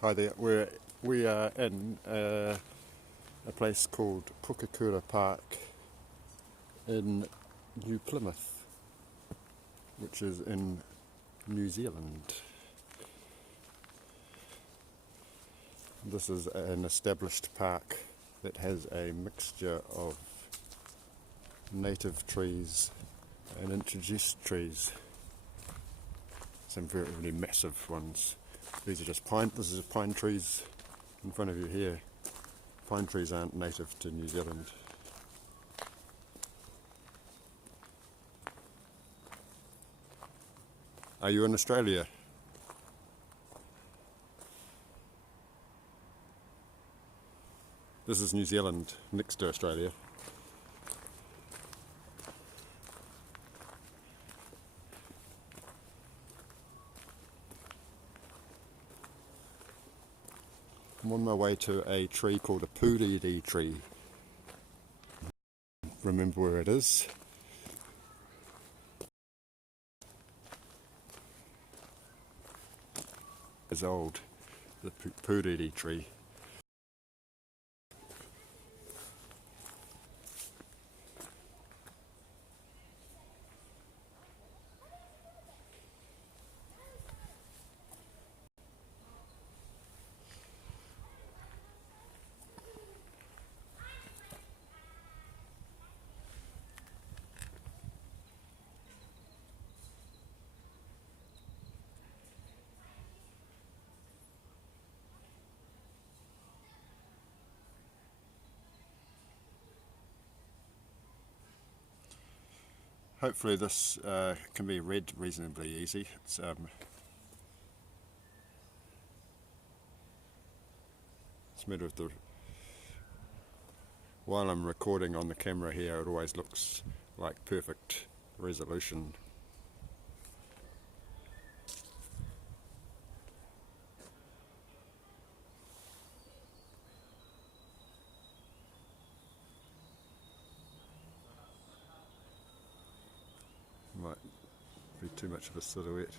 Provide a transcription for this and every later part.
Hi there. We are in a place called Pukakura Park in New Plymouth, which is in New Zealand. This is an established park that has a mixture of native trees and introduced trees. Some very, really massive ones. These are just pine. This is pine trees in front of you here. Pine trees aren't native to New Zealand. Are you in Australia? This is New Zealand, next to Australia. I'm on my way to a tree called a pūrere tree. Remember where it is? It's old, the pūrere tree. Hopefully this can be read reasonably easy. It's a matter of the... While I'm recording on the camera here, it always looks like perfect resolution. Might be too much of a silhouette.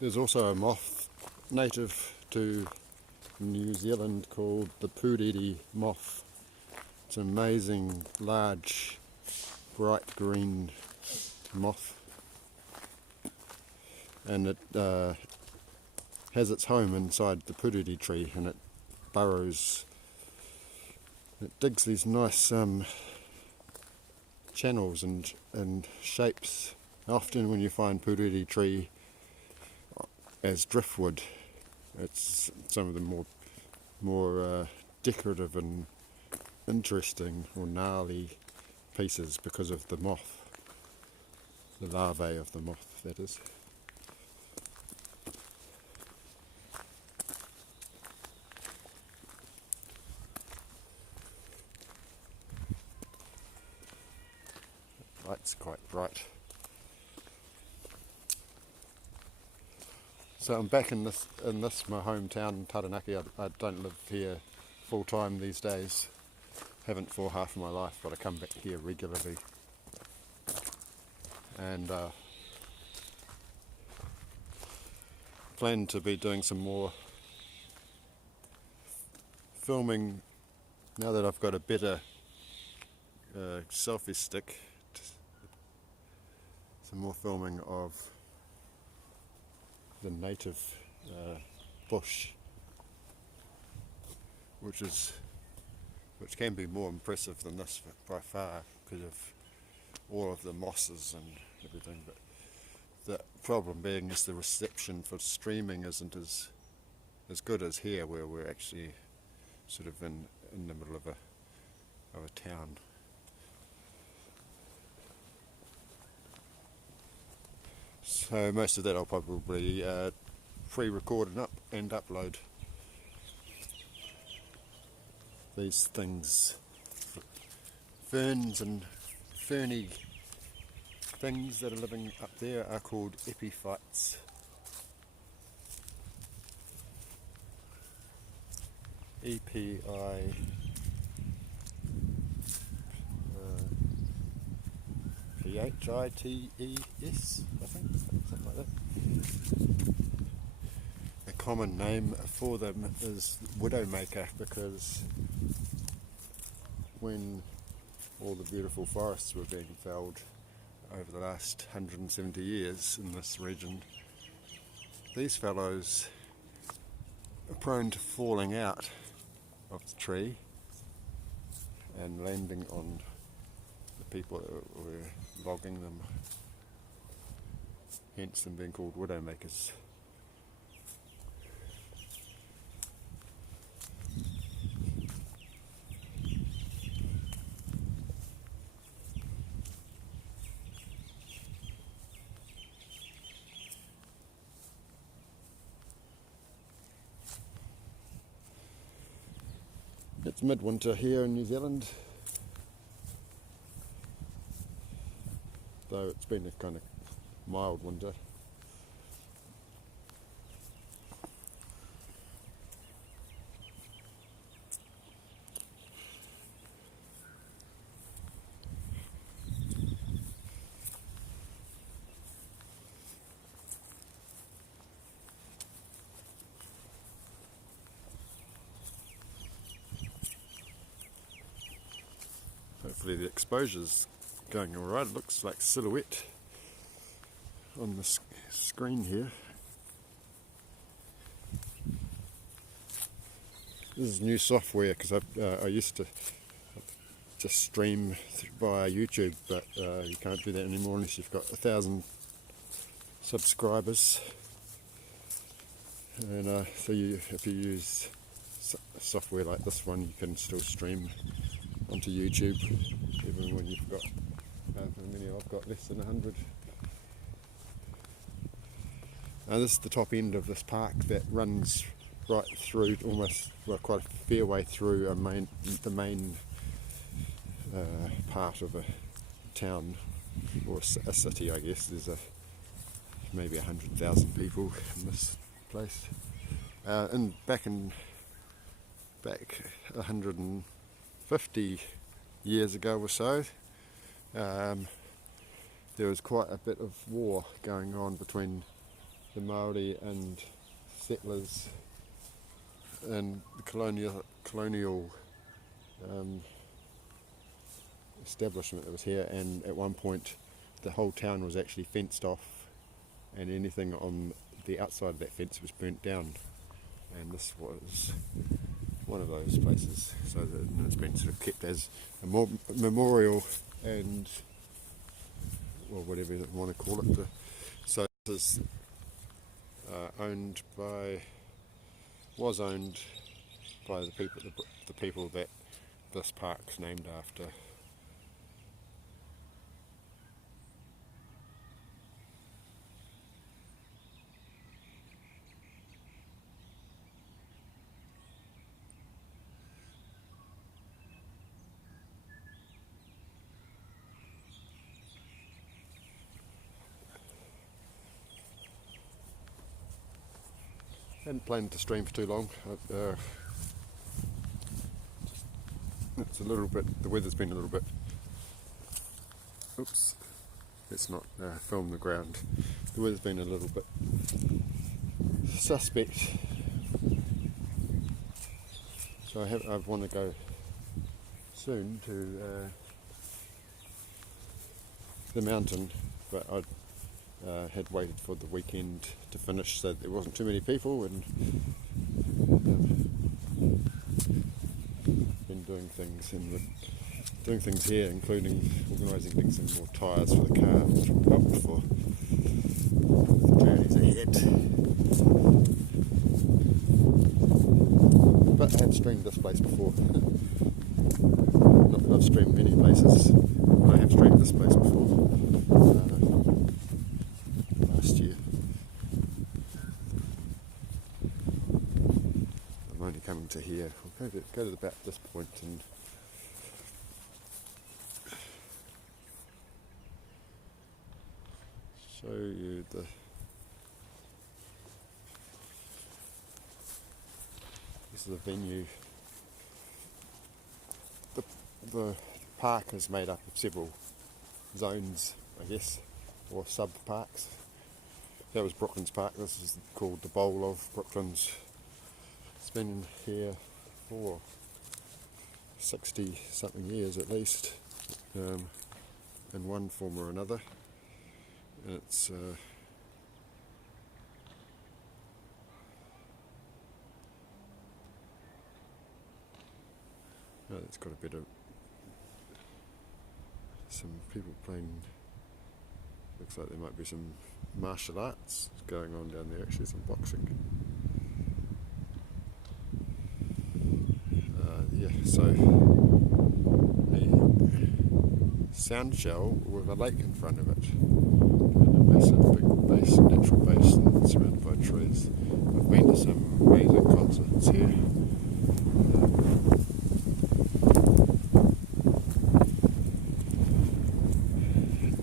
There's also a moth native to New Zealand called the pūrere moth. It's an amazing, large, bright green moth, and it has its home inside the pūrere tree, and it burrows. It digs these nice channels and shapes. Often when you find pūrere tree as driftwood, it's some of the more decorative and interesting or gnarly pieces because of the moth, the larvae of the moth, that is. light's quite bright. So I'm back in this my hometown, Taranaki. I don't live here full time these days. Haven't for half of my life, but I come back here regularly. And plan to be doing some more filming now that I've got a better selfie stick. Some more filming of the native bush, which can be more impressive than this by far because of all of the mosses and everything. But the problem being is the reception for streaming isn't as good as here, where we're actually sort of in the middle of a town. So most of that I'll probably pre-record and upload. These things, ferns and ferny things that are living up there are called epiphytes. E-P-I P-H-I-T-E-S, I think, something like that. A common name for them is widowmaker, because when all the beautiful forests were being felled over the last 170 years in this region, these fellows are prone to falling out of the tree and landing on the people that were logging them, hence them being called widowmakers. It's midwinter here in New Zealand, though it's been a kind of mild winter. Hopefully the exposure's going alright. It looks like silhouette on the screen here. This is new software, because I used to just stream via YouTube, but you can't do that anymore unless you've got 1,000 subscribers. And so if you use software like this one, you can still stream onto YouTube, even when you've got, how many I've got, less than 100. Now this is the top end of this park that runs right through, almost, well, quite a fair way through the main part of a town, or a city, I guess. There's maybe 100,000 people in this place. And back 150 years ago or so, there was quite a bit of war going on between the Maori and settlers and the colonial establishment that was here, and at one point the whole town was actually fenced off and anything on the outside of that fence was burnt down, and this was one of those places, so that it's been sort of kept as a memorial and, well, whatever you want to call it. So this is was owned by the people that this park's named after. Hadn't planned to stream for too long. It's a little bit, the weather's been a little bit, oops, let's not film the ground. The weather's been a little bit suspect. So I want to go soon to the mountain, but I had waited for the weekend to finish so there wasn't too many people, and been doing things here, including organising things and more tyres for the car, which will help for the journeys ahead. But I have streamed this place before. Not that I've streamed many places, but I have streamed this place before. Last year. I'm only coming to here. We'll go to about this point and show you this is the venue. The park is made up of several zones, I guess, or sub-parks. That was Brooklands Park. This is called the Bowl of Brooklands. It's been here for 60 something years at least, in one form or another. And it's it's got a bit of some people playing. Looks like there might be some martial arts going on down there. Actually, some boxing. So a sound shell with a lake in front of it, and a massive big basin, natural basin surrounded by trees. I've been to some amazing concerts here.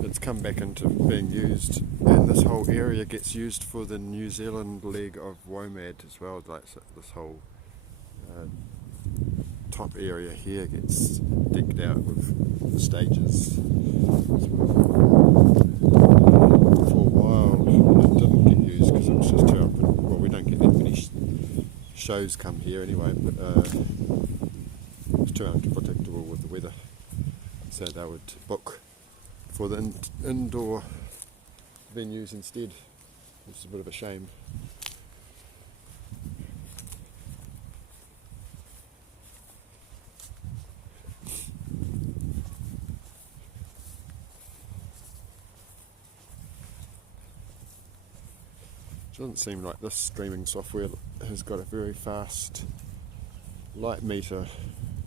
It's come back into being used, and this whole area gets used for the New Zealand leg of WOMAD as well. Like this whole top area here gets decked out with stages. For a while it didn't get used because it was just too well, we don't get that many shows come here anyway, but it was too unpredictable with the weather, so they would book for the indoor venues instead, which is a bit of a shame. It doesn't seem like this streaming software has got a very fast light meter.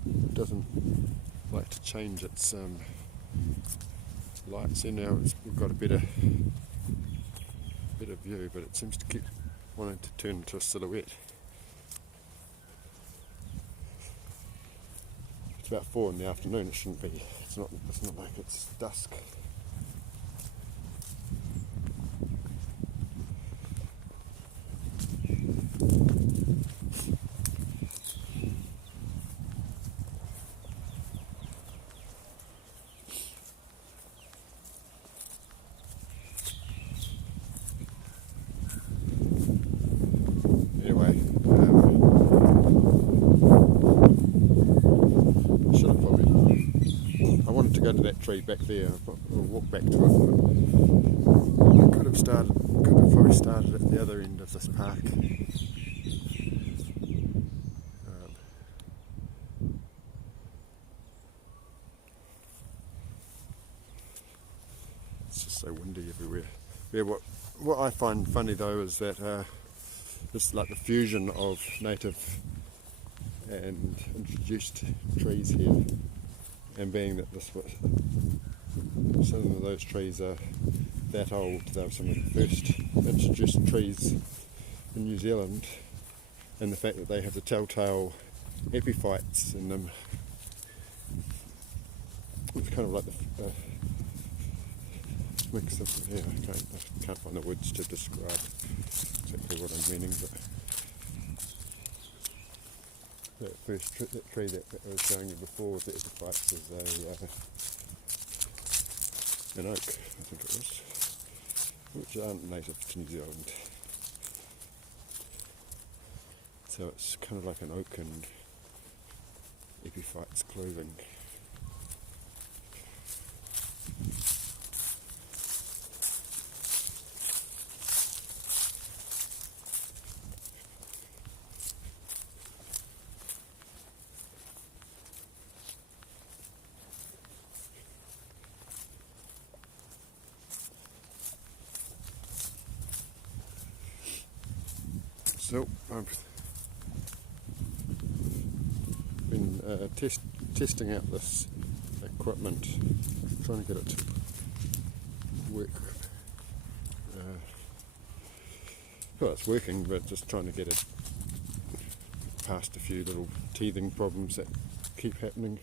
It doesn't like to change its lights. So now we've got a better view, but it seems to keep wanting to turn into a silhouette. It's about 4 in the afternoon. It shouldn't be. It's not like it's dusk. Anyway, I wanted to go to that tree back there. I'll walk back to it. I could have probably started at the other end of this park. It's just so windy everywhere. Yeah, what I find funny though is that it's like the fusion of native and introduced trees here, and being that some of those trees are that old, they were some of the first introduced trees in New Zealand, and the fact that they have the telltale epiphytes in them, it's kind of like the mix of, I can't find the words to describe exactly what I'm meaning, but that first that tree that I was showing you before with the epiphytes is an oak, I think it was, which aren't native to New Zealand. So it's kind of like an oak and epiphytes clothing. So I've been testing out this equipment, trying to get it to work. Well, it's working, but just trying to get it past a few little teething problems that keep happening.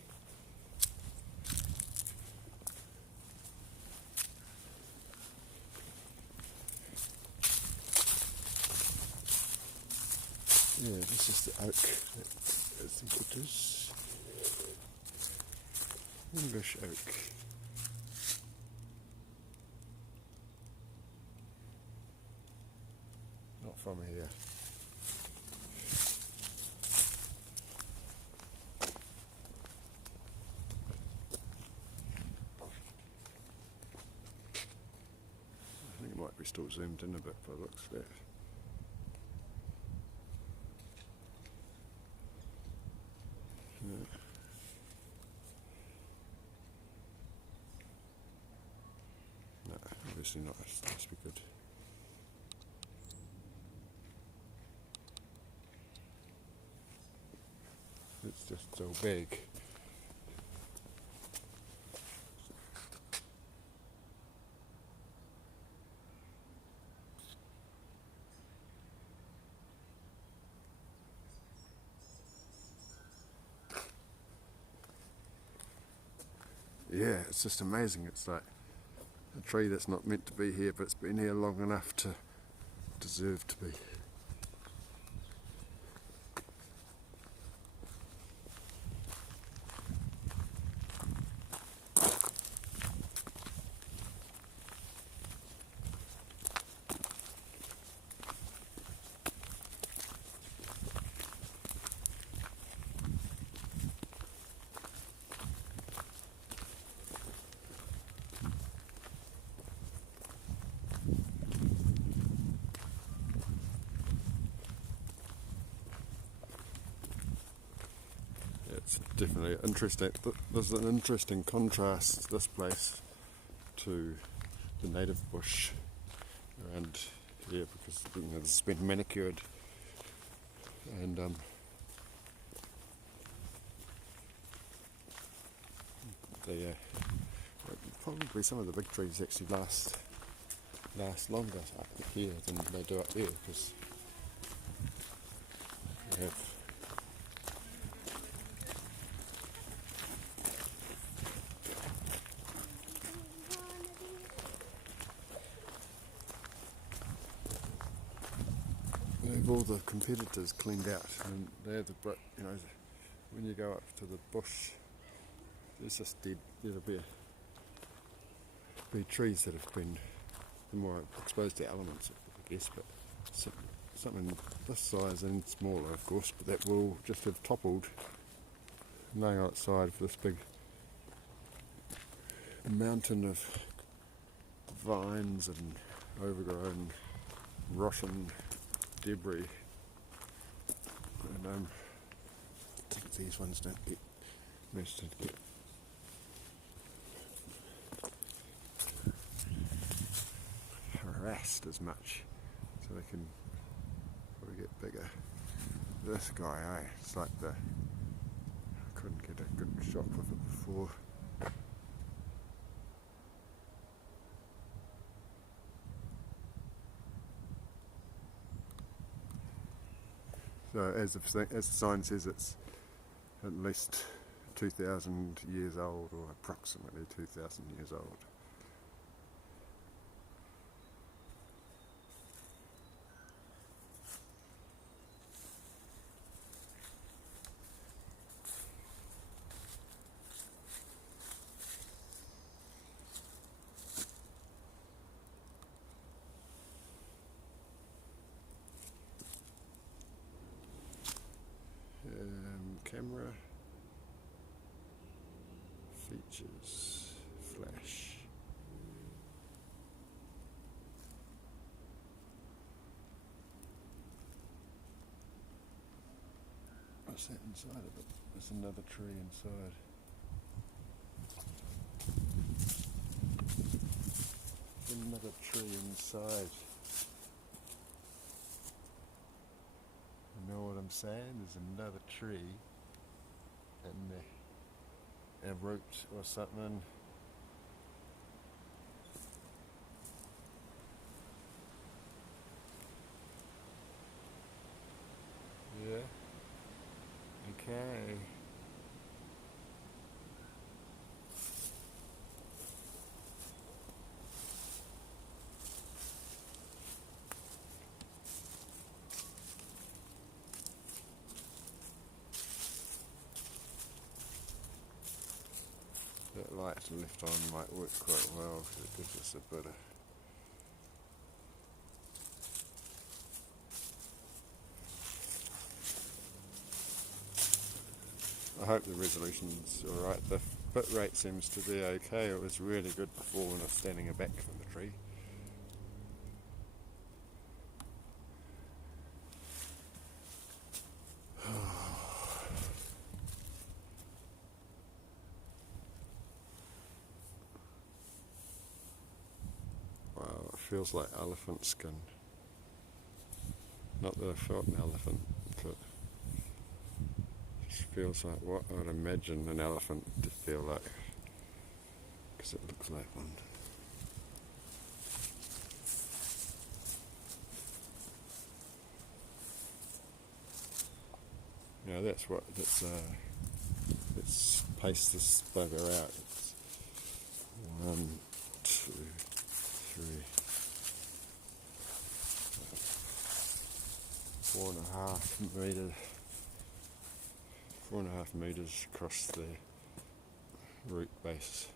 Yeah, this is the oak that I think it is. English oak. Not from here. I think it might be still zoomed in a bit by the looks of that. No, obviously not. This must be good. It's just so big. Yeah, it's just amazing. It's like a tree that's not meant to be here, but it's been here long enough to deserve to be. It's definitely interesting. There's an interesting contrast, this place, to the native bush around here, because this has been manicured, and probably some of the big trees actually last longer here than they do up there, because they have all the competitors cleaned out, and they're the when you go up to the bush, there's just dead. There'll be trees that have been more exposed to elements, I guess, but something this size and smaller, of course, but that will just have toppled, laying outside for this big mountain of vines and overgrown, rotten debris. And I think these ones don't get harassed as much, so they can probably get bigger. This guy, it's like I couldn't get a good shot with it before. So as the sign says, it's at least 2,000 years old, or approximately 2,000 years old. camera, features, flash. What's that inside of it? There's another tree inside. Another tree inside. You know what I'm saying? There's another tree and a root or something. Yeah. Okay. That light left on might work quite well because it gives us a bit of I hope the resolution's alright. The bit rate seems to be okay. It was really good before when I was standing back from the tree. Wow, it feels like elephant skin. Not that I felt an elephant, but it feels like what I would imagine an elephant to feel like, because it looks like one. Now let's paste this bugger out. It's 1, 2, 3, 4.5 meters across the root base.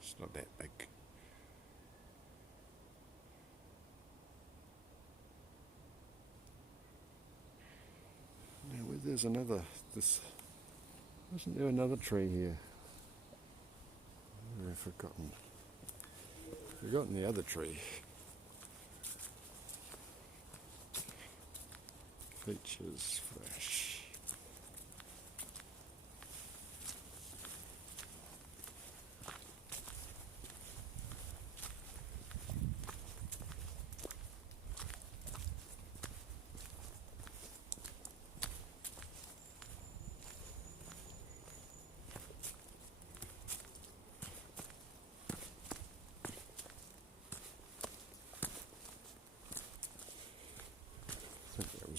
It's not that big. Now there's another, wasn't there another tree here? I've forgotten the other tree. Features, flash.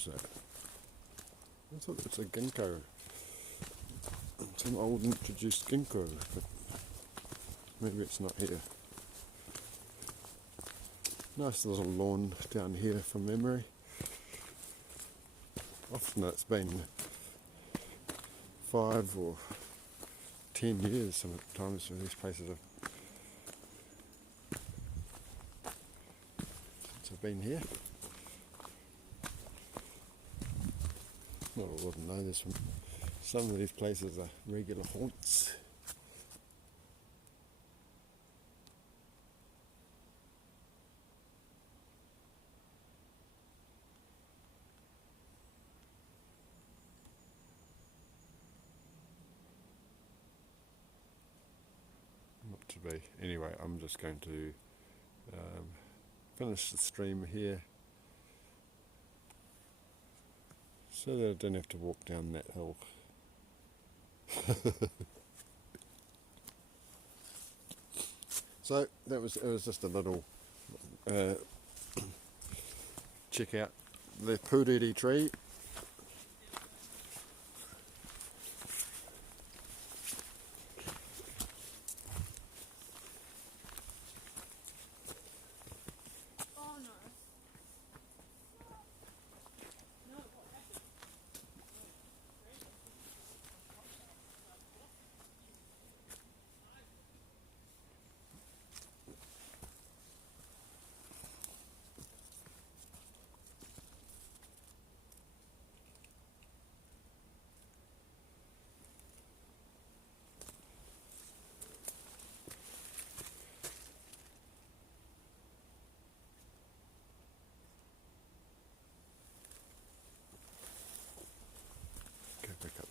I thought it was a ginkgo, some old introduced ginkgo, but maybe it's not here. Nice little lawn down here from memory. Often it's been 5 or 10 years sometimes for these places since I've been here. Not all of them know this one. Some of these places are regular haunts. Not to be. Anyway, I'm just going to finish the stream here so that I don't have to walk down that hill. So it was just a little check out the puriri tree.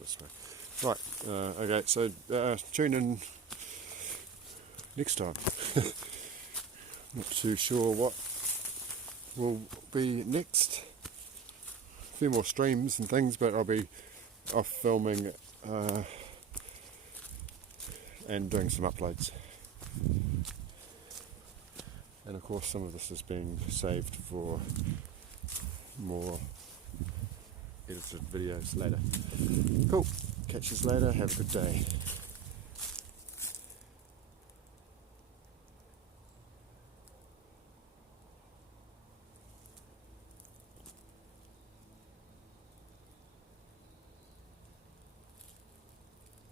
this way. Right, okay, so tune in next time. Not too sure what will be next. A few more streams and things, but I'll be off filming and doing some uploads. And of course some of this is being saved for more edited videos later. Cool, catch you later, have a good day.